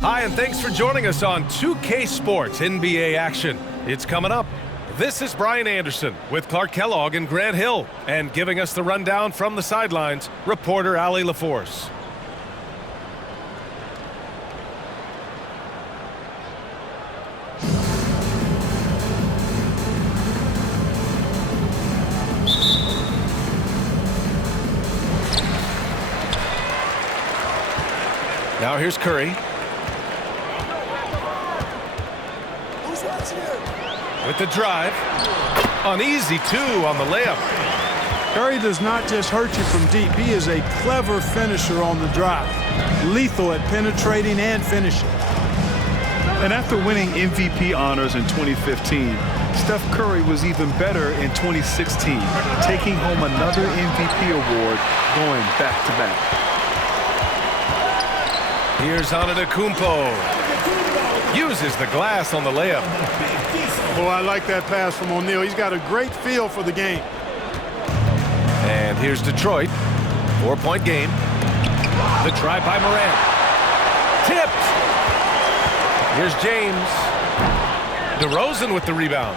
Hi, and thanks for joining us on 2K Sports NBA action. It's coming up. This is Brian Anderson with Clark Kellogg and Grant Hill. And giving us the rundown from the sidelines, reporter Allie LaForce. Now here's Curry. With the drive. An easy two on the layup. Curry does not just hurt you from deep. He is a clever finisher on the drive. Lethal at penetrating and finishing. And after winning MVP honors in 2015, Steph Curry was even better in 2016, taking home another MVP award going back-to-back. Here's Antetokounmpo. Uses the glass on the layup. Well, I like that pass from O'Neal. He's got a great feel for the game. And here's Detroit. 4-point game. The drive by Morant. Tipped. Here's James. DeRozan with the rebound.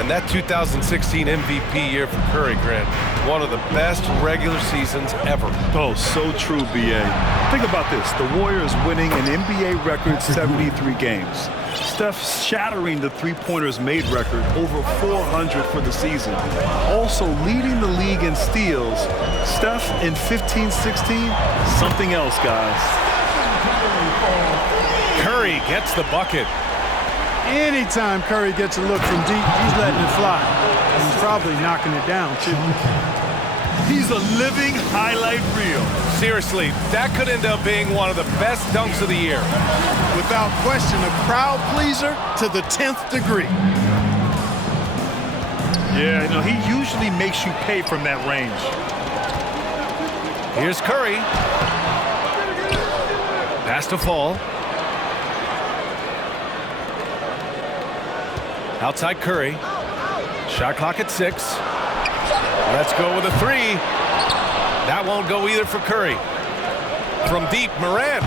And that 2016 MVP year for Curry, Grant. One of the best regular seasons ever. Oh, so true, B.A. Think about this. The Warriors winning an NBA record 73 games. Steph shattering the three-pointers made record, over 400 for the season. Also leading the league in steals. Steph in 15-16, something else, guys. Curry gets the bucket. Anytime Curry gets a look from deep, he's letting it fly. He's probably knocking it down, too. He's a living highlight reel. Seriously, that could end up being one of the best dunks of the year. Without question, a crowd pleaser to the 10th degree. Yeah, you know, he usually makes you pay from that range. Here's Curry. Pass to fall. Outside Curry. Shot clock at 6. Let's go with a 3. That won't go either for Curry. From deep, Morant.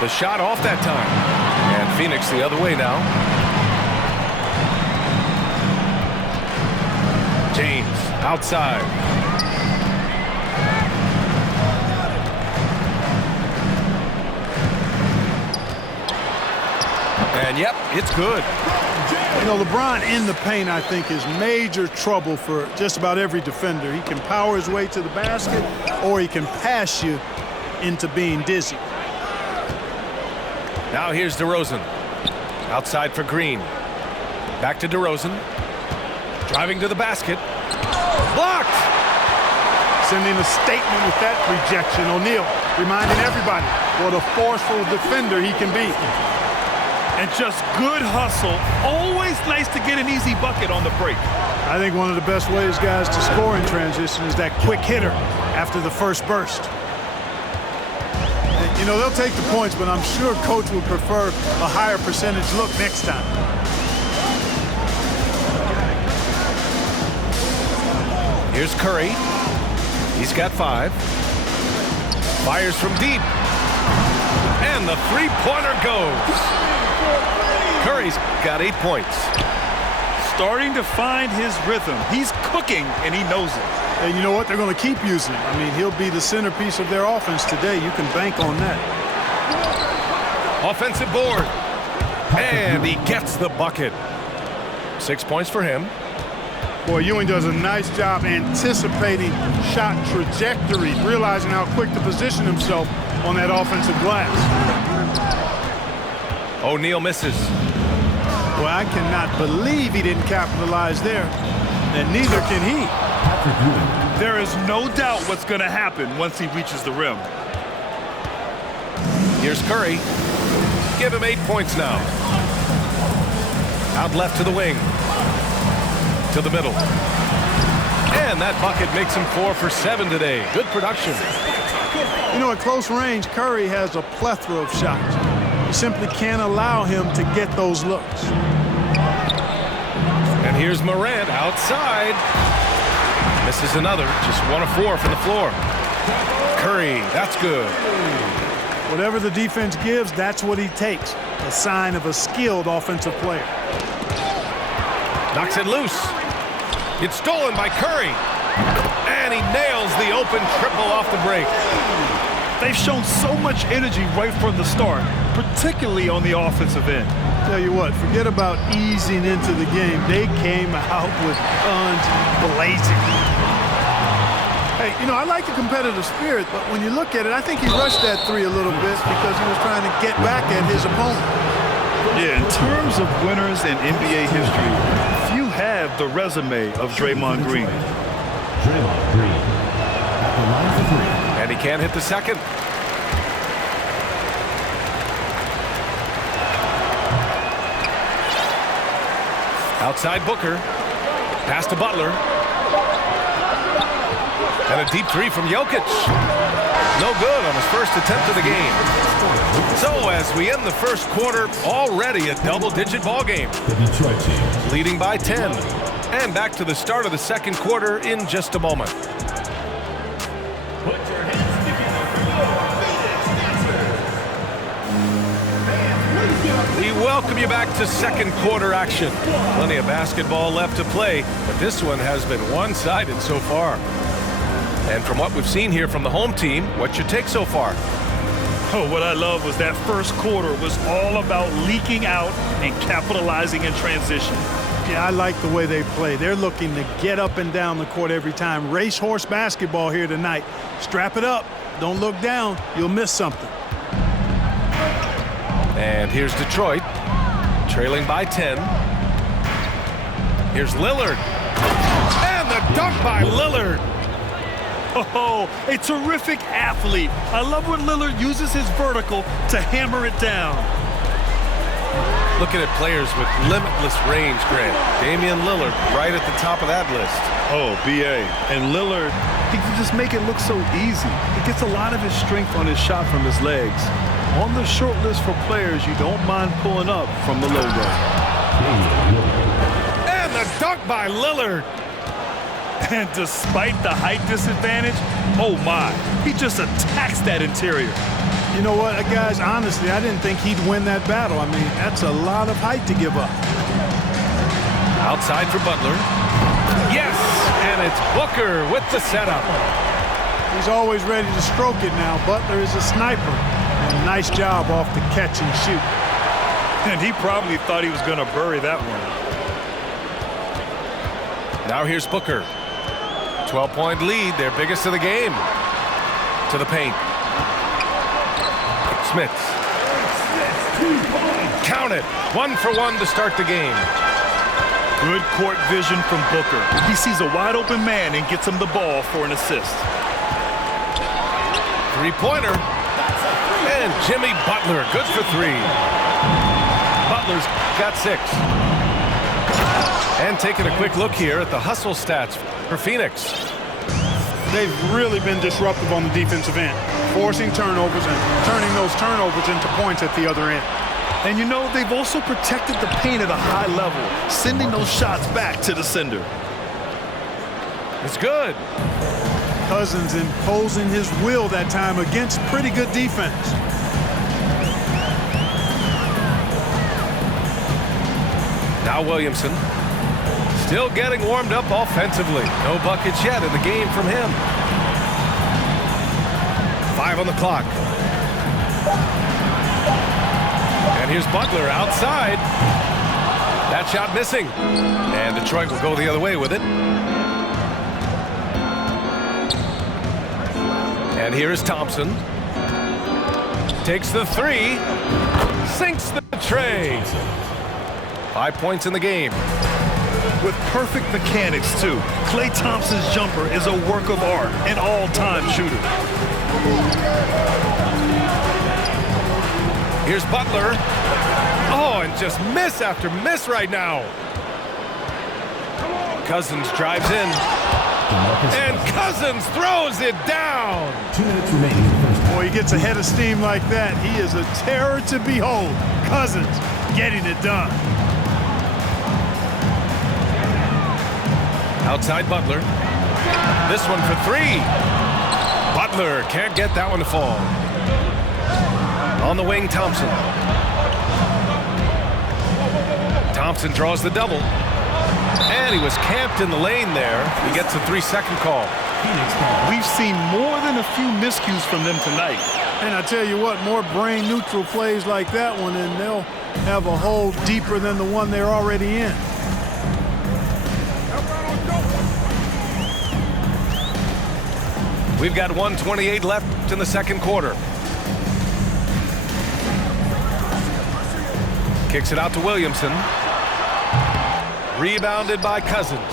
The shot off that time. And Phoenix the other way now. James outside. And yep, it's good. You know, LeBron in the paint, I think, is major trouble for just about every defender. He can power his way to the basket, or he can pass you into being dizzy. Now here's DeRozan. Outside for Green. Back to DeRozan. Driving to the basket. Blocked! Sending a statement with that rejection. O'Neal reminding everybody what a forceful defender he can be. And just good hustle. Always nice to get an easy bucket on the break. I think one of the best ways, guys, to score in transition is that quick hitter after the first burst. You know, they'll take the points, but I'm sure coach would prefer a higher percentage look next time. Here's Curry. He's got 5. Fires from deep. And the three-pointer goes. Curry's got 8 points. Starting to find his rhythm. He's cooking, and he knows it. And you know what? They're going to keep using him. I mean, he'll be the centerpiece of their offense today. You can bank on that. Offensive board. And he gets the bucket. 6 points for him. Boy, Ewing does a nice job anticipating shot trajectory, realizing how quick to position himself on that offensive glass. O'Neal misses. Well, I cannot believe he didn't capitalize there, and neither can he. There is no doubt what's going to happen once he reaches the rim. Here's Curry. Give him 8 points now. Out left to the wing. To the middle. And that bucket makes him 4 for 7 today. Good production. You know, at close range, Curry has a plethora of shots. You simply can't allow him to get those looks. And here's Morant outside. This is another, just 1 of 4 from the floor. Curry, that's good. Whatever the defense gives, that's what he takes. A sign of a skilled offensive player. Knocks it loose. It's stolen by Curry. And he nails the open triple off the break. They've shown so much energy right from the start, particularly on the offensive end. Tell you what, forget about easing into the game. They came out with guns blazing. Hey, you know, I like the competitive spirit, but when you look at it, I think he rushed that three a little bit because he was trying to get back at his opponent. Yeah, in terms of winners in NBA history, few have the resume of Draymond Green. Draymond Green at the line for three. And he can't hit the second. Outside Booker. Pass to Butler. And a deep three from Jokic. No good on his first attempt of the game. So as we end the first quarter, already a double-digit ball game. The Detroit team Leading by 10. And back to the start of the second quarter in just a moment. We welcome you back to second quarter action. Plenty of basketball left to play, but this one has been one-sided so far. And from what we've seen here from the home team, what's your take so far? Oh, what I love was that first quarter was all about leaking out and capitalizing in transition. Yeah, I like the way they play. They're looking to get up and down the court every time. Racehorse basketball here tonight. Strap it up. Don't look down. You'll miss something. And here's Detroit, trailing by 10. Here's Lillard. And the dunk by Lillard. Oh, a terrific athlete. I love when Lillard uses his vertical to hammer it down. Looking at players with limitless range, Grant. Damian Lillard right at the top of that list. Oh, B.A. And Lillard, he can just make it look so easy. He gets a lot of his strength on his shot from his legs. On the short list for players you don't mind pulling up from the logo. And the dunk by Lillard. And despite the height disadvantage, oh my, he just attacks that interior. You know what, guys, honestly, I didn't think he'd win that battle. I mean, that's a lot of height to give up. Outside for Butler. Yes, and it's Booker with the setup. He's always ready to stroke it now. Butler is a sniper. And nice job off the catch and shoot. And he probably thought he was going to bury that one. Now here's Booker. 12-point lead, their biggest of the game. To the paint. Smith. Count it. 1 for 1 to start the game. Good court vision from Booker. He sees a wide open man and gets him the ball for an assist. Three-pointer. And Jimmy Butler, good for 3. Butler's got 6. And taking a quick look here at the hustle stats for Phoenix. They've really been disruptive on the defensive end, forcing turnovers and turning those turnovers into points at the other end. And you know, they've also protected the paint at a high level, sending those shots back to the sender. It's good. Cousins imposing his will that time against pretty good defense. Now Williamson. Still getting warmed up offensively. No buckets yet in the game from him. 5 on the clock. And here's Butler outside. That shot missing. And Detroit will go the other way with it. And here is Thompson. Takes the 3. Sinks the tray. 5 points in the game. With perfect mechanics, too. Klay Thompson's jumper is a work of art, an all-time shooter. Here's Butler. Oh, and just miss after miss right now. Cousins drives in. And Cousins throws it down. 2 minutes remaining in the first half. Boy, he gets a head of steam like that. He is a terror to behold. Cousins getting it done. Outside Butler. This one for 3. Butler can't get that one to fall. On the wing, Thompson. Thompson draws the double. And he was camped in the lane there. He gets a 3-second call. We've seen more than a few miscues from them tonight. And I tell you what, more brain-neutral plays like that one, and they'll have a hole deeper than the one they're already in. We've got 1:28 left in the second quarter. Kicks it out to Williamson. Rebounded by Cousins.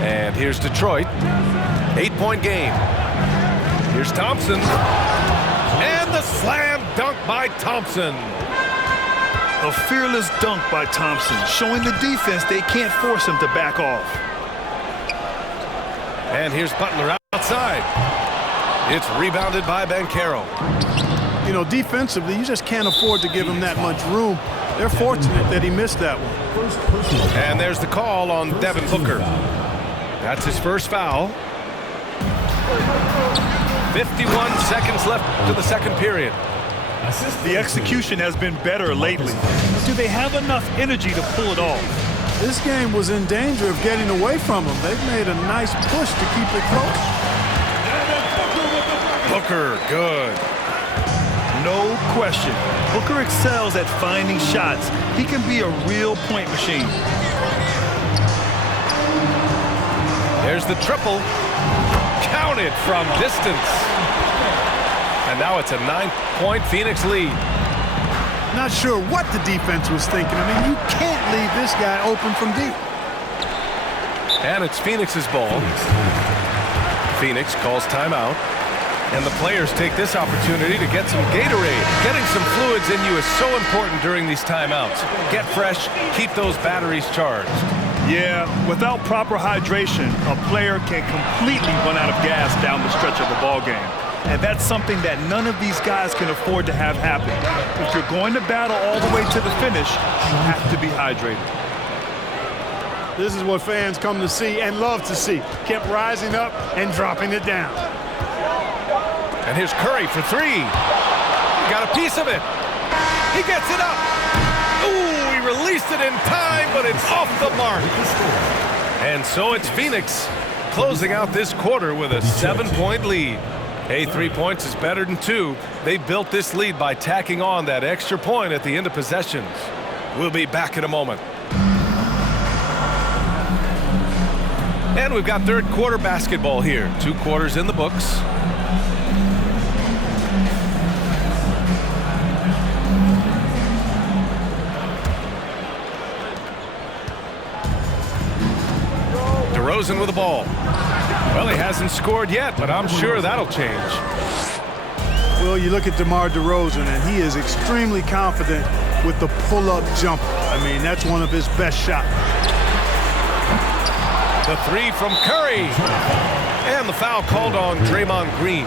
And here's Detroit. 8-point game. Here's Thompson. And the slam dunk by Thompson. A fearless dunk by Thompson, showing the defense they can't force him to back off. And here's Butler outside. It's rebounded by Banchero. You know, defensively, you just can't afford to give him that much room. They're fortunate that he missed that one. And there's the call on Devin Booker. That's his first foul. 51 seconds left to the second period. The execution has been better lately. Do they have enough energy to pull it off? This game was in danger of getting away from them. They've made a nice push to keep it close. Booker, good. No question. Booker excels at finding shots. He can be a real point machine. There's the triple. Counted from distance. And now it's a 9-point Phoenix lead. Not sure what the defense was thinking. I mean, you can't leave this guy open from deep. And it's Phoenix's ball. Phoenix calls timeout. And the players take this opportunity to get some Gatorade. Getting some fluids in you is so important during these timeouts. Get fresh, keep those batteries charged. Yeah, without proper hydration, a player can completely run out of gas down the stretch of a ball game. And that's something that none of these guys can afford to have happen. If you're going to battle all the way to the finish, you have to be hydrated. This is what fans come to see and love to see. Kept rising up and dropping it down. And here's Curry for three. Got a piece of it. He gets it up. Ooh, he released it in time, but it's off the mark. And so it's Phoenix closing out this quarter with a 7-point lead. Hey, 3 points is better than 2. They built this lead by tacking on that extra point at the end of possessions. We'll be back in a moment. And we've got third quarter basketball here. 2 quarters in the books. DeRozan with the ball. Well, he hasn't scored yet, but I'm sure that'll change. Well, you look at DeMar DeRozan, and he is extremely confident with the pull-up jumper. I mean, that's one of his best shots. The three from Curry. And the foul called on Draymond Green.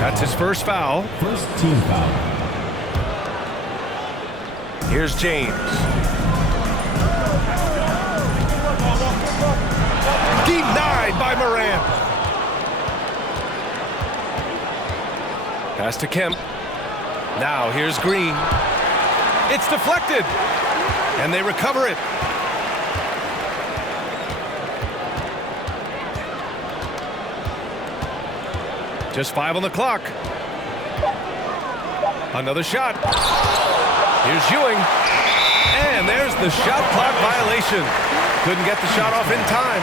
That's his first foul. First team foul. Here's James. Denied by Morant. Pass to Kemp. Now here's Green. It's deflected. And they recover it. Just 5 on the clock. Another shot. Here's Ewing. And there's the shot clock violation. Couldn't get the shot off in time.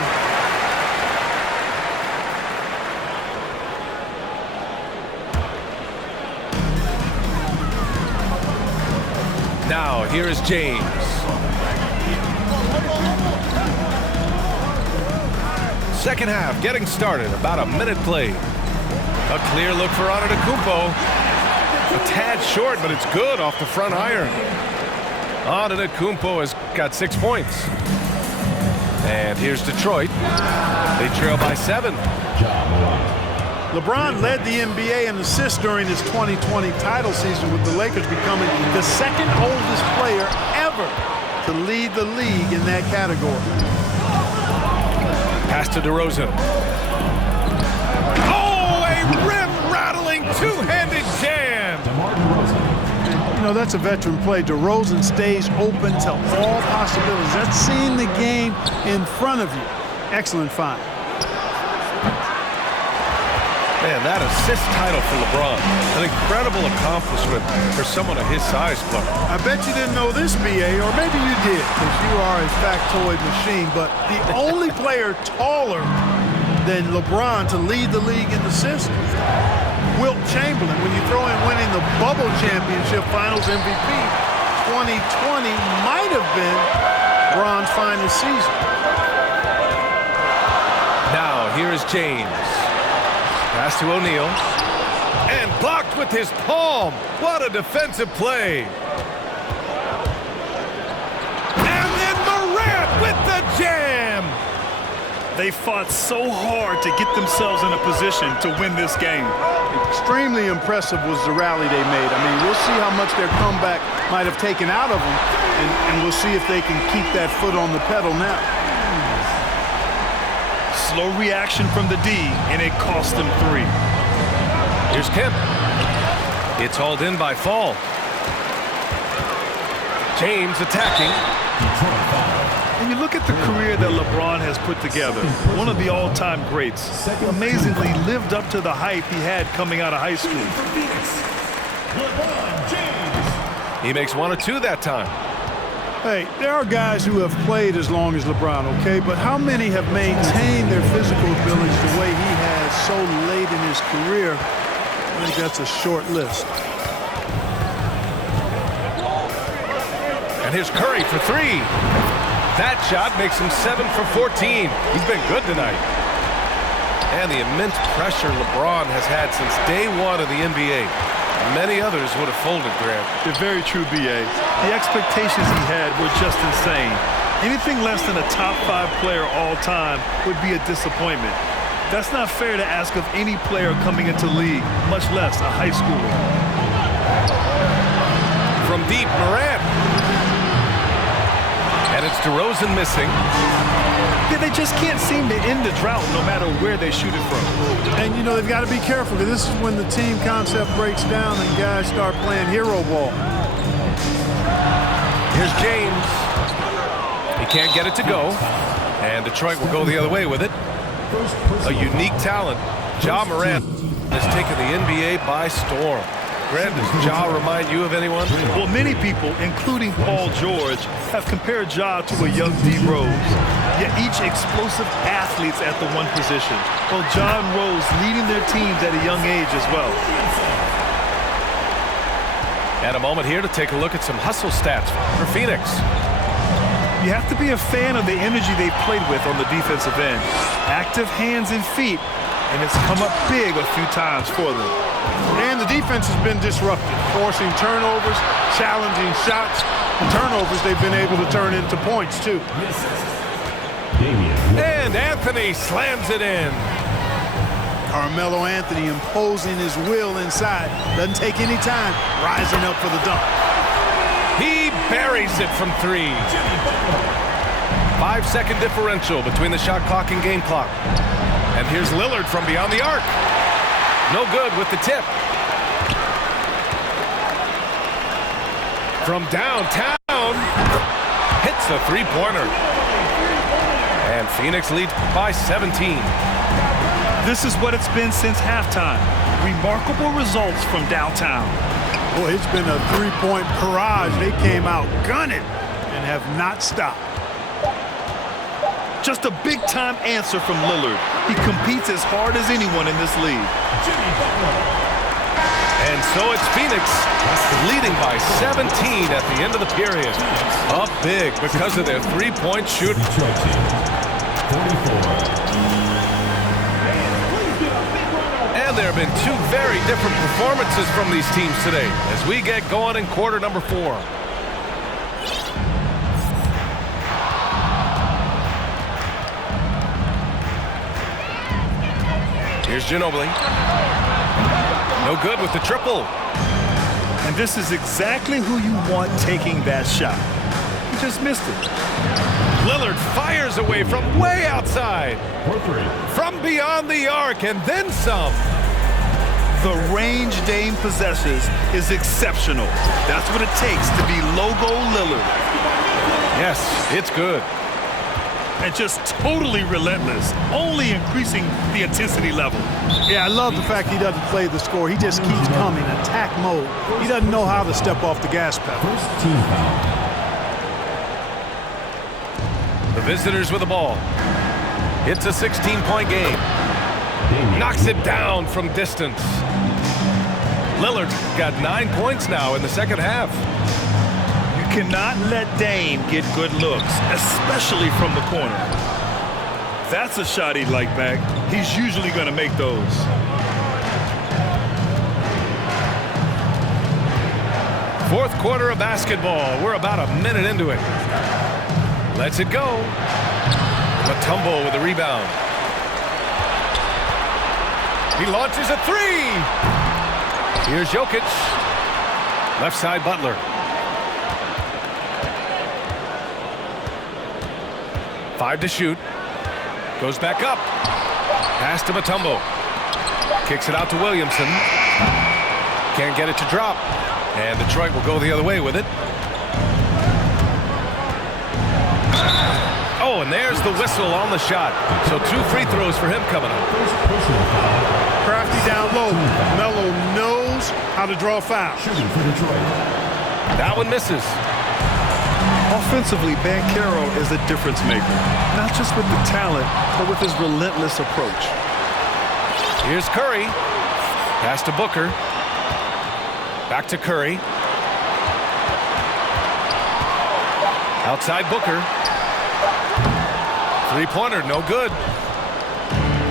Now, here is James. Second half getting started. About a minute played. A clear look for Antetokounmpo. A tad short, but it's good off the front iron. Antetokounmpo has got 6 points. And here's Detroit. They trail by 7. LeBron led the NBA in assists during his 2020 title season, with the Lakers becoming the second oldest player ever to lead the league in that category. Pass to DeRozan. Oh, a rim-rattling two-handed jam. You know, that's a veteran play. DeRozan stays open to all possibilities. That's seeing the game in front of you. Excellent find. Man, that assist title for LeBron. An incredible accomplishment for someone of his size, Clark. I bet you didn't know this, BA, or maybe you did, because you are a factoid machine, but the only player taller than LeBron to lead the league in assists, Wilt Chamberlain. When you throw in winning the Bubble Championship Finals MVP, 2020 might have been LeBron's final season. Now, here is James. Pass to O'Neal. And blocked with his palm. What a defensive play. And then Morant with the jam. They fought so hard to get themselves in a position to win this game. Extremely impressive was the rally they made. I mean, we'll see how much their comeback might have taken out of them, and we'll see if they can keep that foot on the pedal now. Slow reaction from the D, and it cost them 3. Here's Kemp. It's hauled in by Fall. James attacking. And you look at the career that LeBron has put together, one of the all-time greats. Amazingly lived up to the hype he had coming out of high school. He makes 1 or 2 that time. Hey, there are guys who have played as long as LeBron, okay? But how many have maintained their physical abilities the way he has so late in his career? I think that's a short list. And here's Curry for 3. That shot makes him 7 for 14. He's been good tonight. And the immense pressure LeBron has had since day 1 of the NBA. Many others would have folded, Grant. They're very true, BA. The expectations he had were just insane. Anything less than a top 5 player all time would be a disappointment. That's not fair to ask of any player coming into the league, much less a high schooler. From deep, Morant. And it's DeRozan missing. Yeah, they just can't seem to end the drought no matter where they shoot it from. And, you know, they've got to be careful, because this is when the team concept breaks down and guys start playing hero ball. Here's James. He can't get it to go. And Detroit will go the other way with it. A unique talent. Ja Morant has taken the NBA by storm. Grant, does Ja remind you of anyone? Well, many people, including Paul George, have compared Ja to a young D. Rose. Yet each explosive athletes at the one position. Well, Ja and Rose leading their teams at a young age as well. And a moment here to take a look at some hustle stats for Phoenix. You have to be a fan of the energy they've played with on the defensive end. Active hands and feet, and it's come up big a few times for them. And the defense has been disrupted, forcing turnovers, challenging shots. The turnovers they've been able to turn into points, too. And Anthony slams it in. Carmelo Anthony imposing his will inside. Doesn't take any time, rising up for the dunk. He buries it from 3. 5-second differential between the shot clock and game clock. And here's Lillard from beyond the arc. No good with the tip. From downtown, hits the 3-pointer. And Phoenix leads by 17. This is what it's been since halftime. Remarkable results from downtown. Boy, it's been a 3-point barrage. They came out gunning and have not stopped. Just a big-time answer from Lillard. He competes as hard as anyone in this league. And so it's Phoenix leading by 17 at the end of the period. Up big because of their 3-point shooting. And there have been 2 very different performances from these teams today as we get going in quarter number 4. Here's Ginobili. No good with the triple. And this is exactly who you want taking that shot. He just missed it. Lillard fires away from way outside. From beyond the arc and then some. The range Dame possesses is exceptional. That's what it takes to be Logo Lillard. Yes, it's good. And just totally relentless, only increasing the intensity level. Yeah, I love the fact he doesn't play the score. He just keeps coming, attack mode. He doesn't know how to step off the gas pedal. First team foul. The visitors with the ball. It's a 16-point game. Knocks it down from distance. Lillard's got 9 points now in the second half. You cannot let Dame get good looks, especially from the corner. That's a shot he'd like back. He's usually going to make those. Fourth quarter of basketball. We're about a minute into it. Lets it go. Mutombo with the rebound. He launches a three. Here's Jokic. Left side Butler. Five to shoot. Goes back up. Pass to Mutombo. Kicks it out to Williamson. Can't get it to drop. And Detroit will go the other way with it. Oh, and there's the whistle on the shot. So 2 free throws for him coming up. Crafty down low. Melo knows how to draw a foul. Shooting for Detroit. That one misses. Offensively, Banchero is a difference maker. Not just with the talent, but with his relentless approach. Here's Curry. Pass to Booker. Back to Curry. Outside Booker. Three-pointer, no good.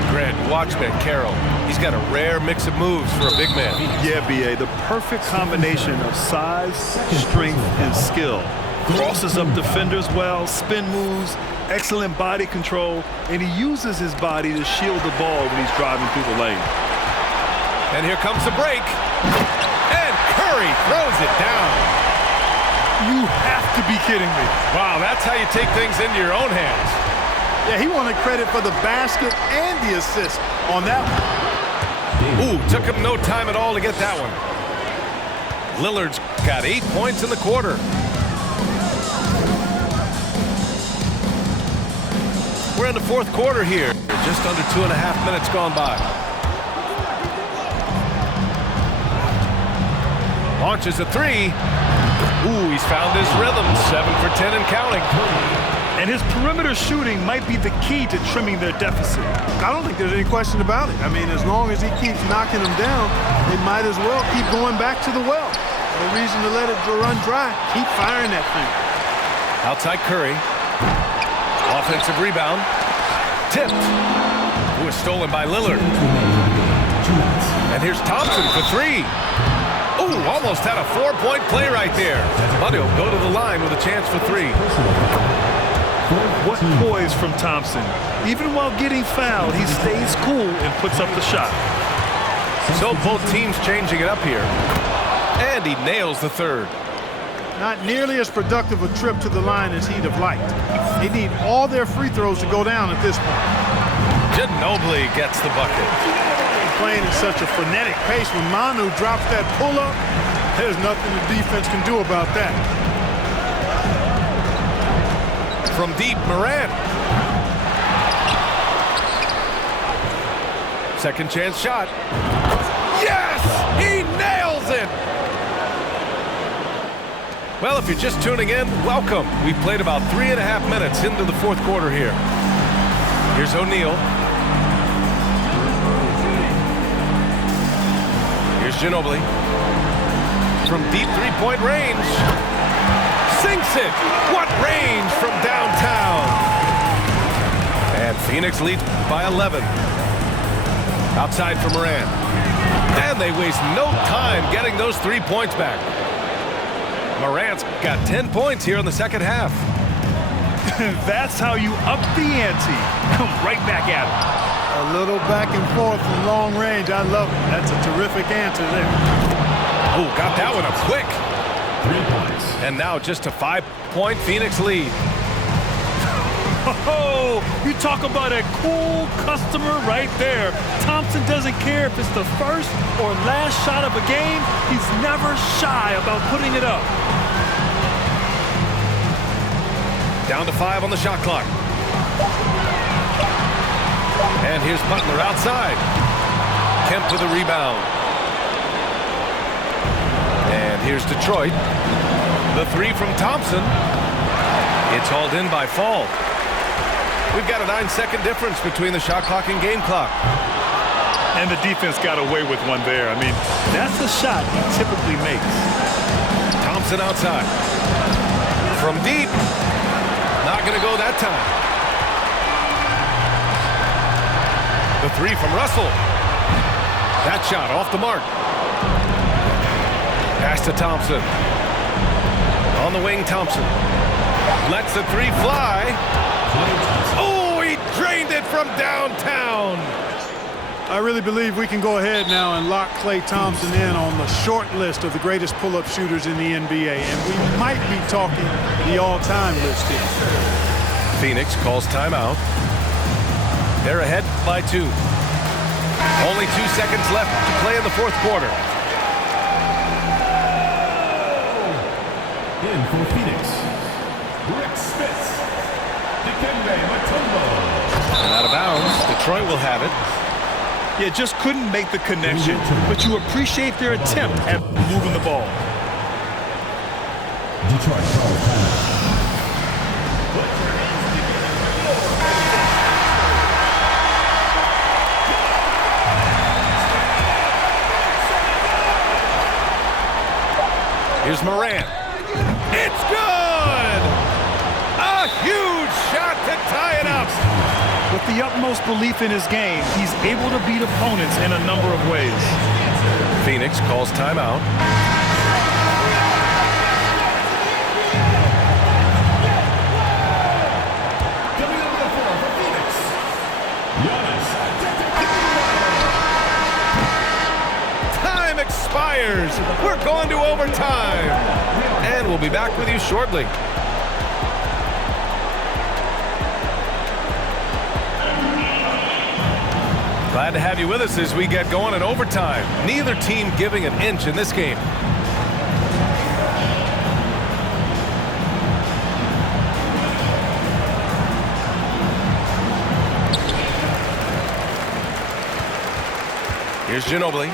Grant, watch Banchero. He's got a rare mix of moves for a big man. Yeah, B.A., the perfect combination of size, strength, and skill. Crosses up defenders well, spin moves, excellent body control, and he uses his body to shield the ball when he's driving through the lane. And here comes the break. And Curry throws it down. You have to be kidding me. Wow, that's how you take things into your own hands. Yeah, he wanted credit for the basket and the assist on that one. Ooh, took him no time at all to get that one. Lillard's got 8 points in the quarter. We're in the fourth quarter here. Just under 2.5 minutes gone by. Launches a three. Ooh, he's found his rhythm. 7 for 10 and counting. And his perimeter shooting might be the key to trimming their deficit. I don't think there's any question about it. I mean, as long as he keeps knocking them down, they might as well keep going back to the well. No reason to let it run dry. Keep firing that thing. Outside Curry. Offensive rebound. Tipped. Who was stolen by Lillard. And here's Thompson for three. Ooh, almost had a 4-point play right there. But he'll go to the line with a chance for three. What poise from Thompson. Even while getting fouled, he stays cool and puts up the shot. So both teams changing it up here. And he nails the third. Not nearly as productive a trip to the line as he'd have liked. They need all their free throws to go down at this point. Ginobili gets the bucket. Playing at such a frenetic pace, when Manu drops that pull-up, there's nothing the defense can do about that. From deep, Morant. Second chance shot. Yes! He nails it! Well, if you're just tuning in, welcome. We've played about 3.5 minutes into the fourth quarter here. Here's O'Neal. Here's Ginobili. From deep three-point range. Sinks it! What range from downtown! And Phoenix leads by 11. Outside for Morant. And they waste no time getting those 3 points back. Morant's got 10 points here in the second half. That's how you up the ante. Come right back at him. A little back and forth from long range. I love it. That's a terrific answer there. Oh, got that one up quick. 3 points. And now just a 5-point Phoenix lead. Oh, you talk about a cool customer right there. Thompson doesn't care if it's the first or last shot of a game. He's never shy about putting it up. Down to 5 on the shot clock. And here's Butler outside. Kemp with a rebound. And here's Detroit. The three from Thompson. It's hauled in by Fall. We've got a 9-second difference between the shot clock and game clock. And the defense got away with one there. I mean, that's the shot he typically makes. Thompson outside. From deep. Not going to go that time. The three from Russell. That shot off the mark. Pass to Thompson. On the wing, Thompson. Lets the three fly. Oh, he drained it from downtown. I really believe we can go ahead now and lock Klay Thompson in on the short list of the greatest pull-up shooters in the NBA. And we might be talking the all-time list here. Phoenix calls timeout. They're ahead by 2. Only 2 seconds left to play in the fourth quarter. In for Phoenix, Rick Smith, Dikembe Mutombo. And out of bounds, Detroit will have it. Yeah, just couldn't make the connection, but you appreciate their attempt at moving the ball. Detroit calls timeout. Here's Morant. It's good! A huge shot to tie it up. With the utmost belief in his game, he's able to beat opponents in a number of ways. Phoenix calls timeout. Coming over the floor for Phoenix, Giannis Antetokounmpo. Time expires. We're going to overtime. And we'll be back with you shortly. Glad to have you with us as we get going in overtime. Neither team giving an inch in this game. Here's Ginobili.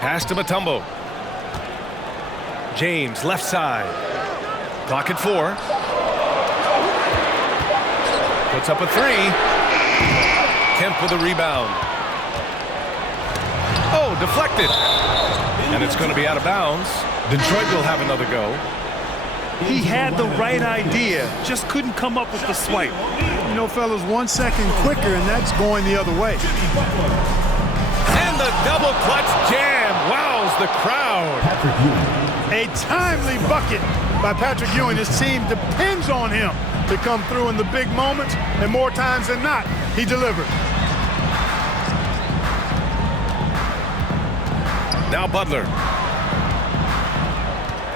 Pass to Mutombo. James, left side. Clock at 4. Puts up a 3. Kemp with a rebound. Oh, deflected. And it's going to be out of bounds. Detroit will have another go. He had the right idea, just couldn't come up with the swipe. You know, fellas, 1 second quicker, and that's going the other way. And the double clutch jam wows the crowd. Patrick Ewing. A timely bucket by Patrick Ewing. His team depends on him to come through in the big moments, and more times than not, he delivered. Now Butler.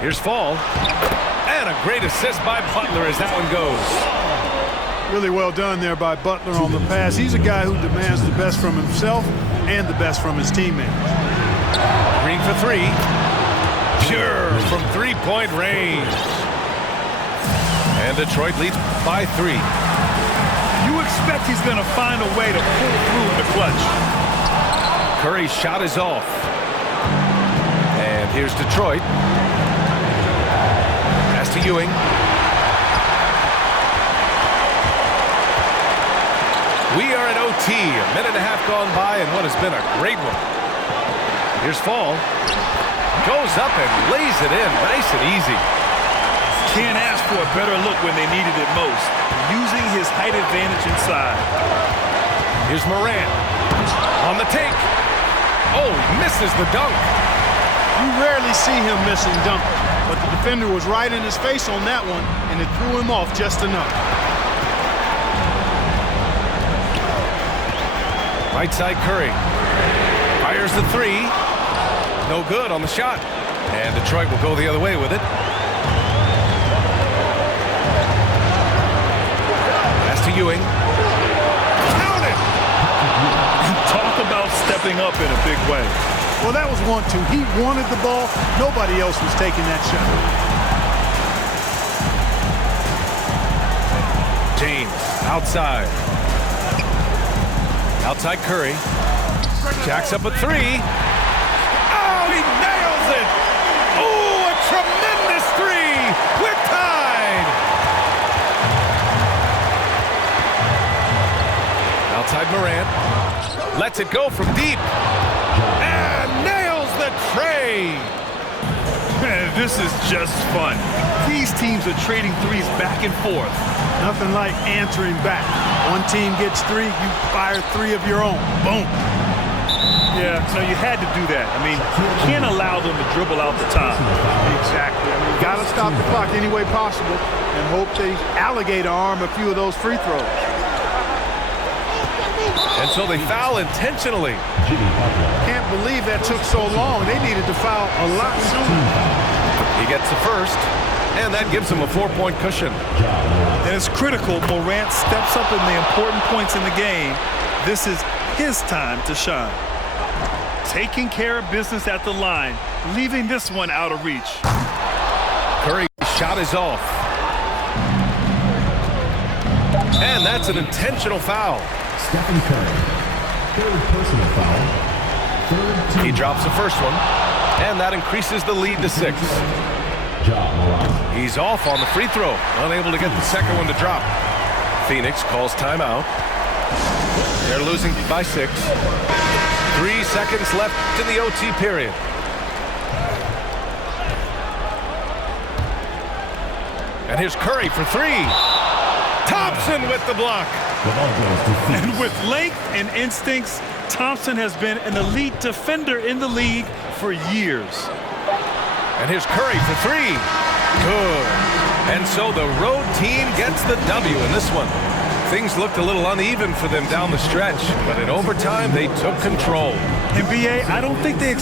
Here's Fall. And a great assist by Butler as that one goes. Really well done there by Butler on the pass. He's a guy who demands the best from himself and the best from his teammates. Green for 3. Pure from three-point range. And Detroit leads by 3. You expect he's going to find a way to pull through the clutch. Curry's shot is off. And here's Detroit. Pass to Ewing. We are at OT. A minute and a half gone by and what has been a great one. Here's Fall. Goes up and lays it in. Nice and easy. Can't ask for a better look when they needed it most. Using his height advantage inside. Here's Morant. On the take. Oh, he misses the dunk. You rarely see him missing dunk, but the defender was right in his face on that one, and it threw him off just enough. Right side Curry. Fires the three. No good on the shot. And Detroit will go the other way with it. Pass to Ewing. Count it! Talk about stepping up in a big way. Well, that was 1-2. He wanted the ball. Nobody else was taking that shot. James outside. Outside Curry. Jacks up a three. Oh, he nails it! Oh, a tremendous three! We're tied! Outside Morant. Lets it go from deep. And nails the tray! Man, this is just fun. These teams are trading threes back and forth. Nothing like answering back. One team gets three, you fire three of your own. Boom. Yeah, no, you had to do that. I mean, you can't allow them to dribble out the top. Exactly. I mean, you got to stop the clock any way possible and hope they alligator arm a few of those free throws. And so they foul intentionally. Can't believe that took so long. They needed to foul a lot sooner. He gets the first, and that gives him a 4-point cushion. And it's critical Morant steps up in the important points in the game. This is his time to shine. Taking care of business at the line, leaving this one out of reach. Curry's shot is off. And that's an intentional foul. Stephen Curry. Third personal foul. Third team. He drops the first one, and that increases the lead to 6. Ja Morant. He's off on the free throw, unable to get the second one to drop. Phoenix calls timeout. They're losing by 6. 3 seconds left in the OT period. And here's Curry for 3. Thompson with the block. The ball goes to Phoenix. And with length and instincts, Thompson has been an elite defender in the league for years. And here's Curry for 3. Good. And so the road team gets the W in this one. Things looked a little uneven for them down the stretch, but in overtime, they took control. NBA, I don't think they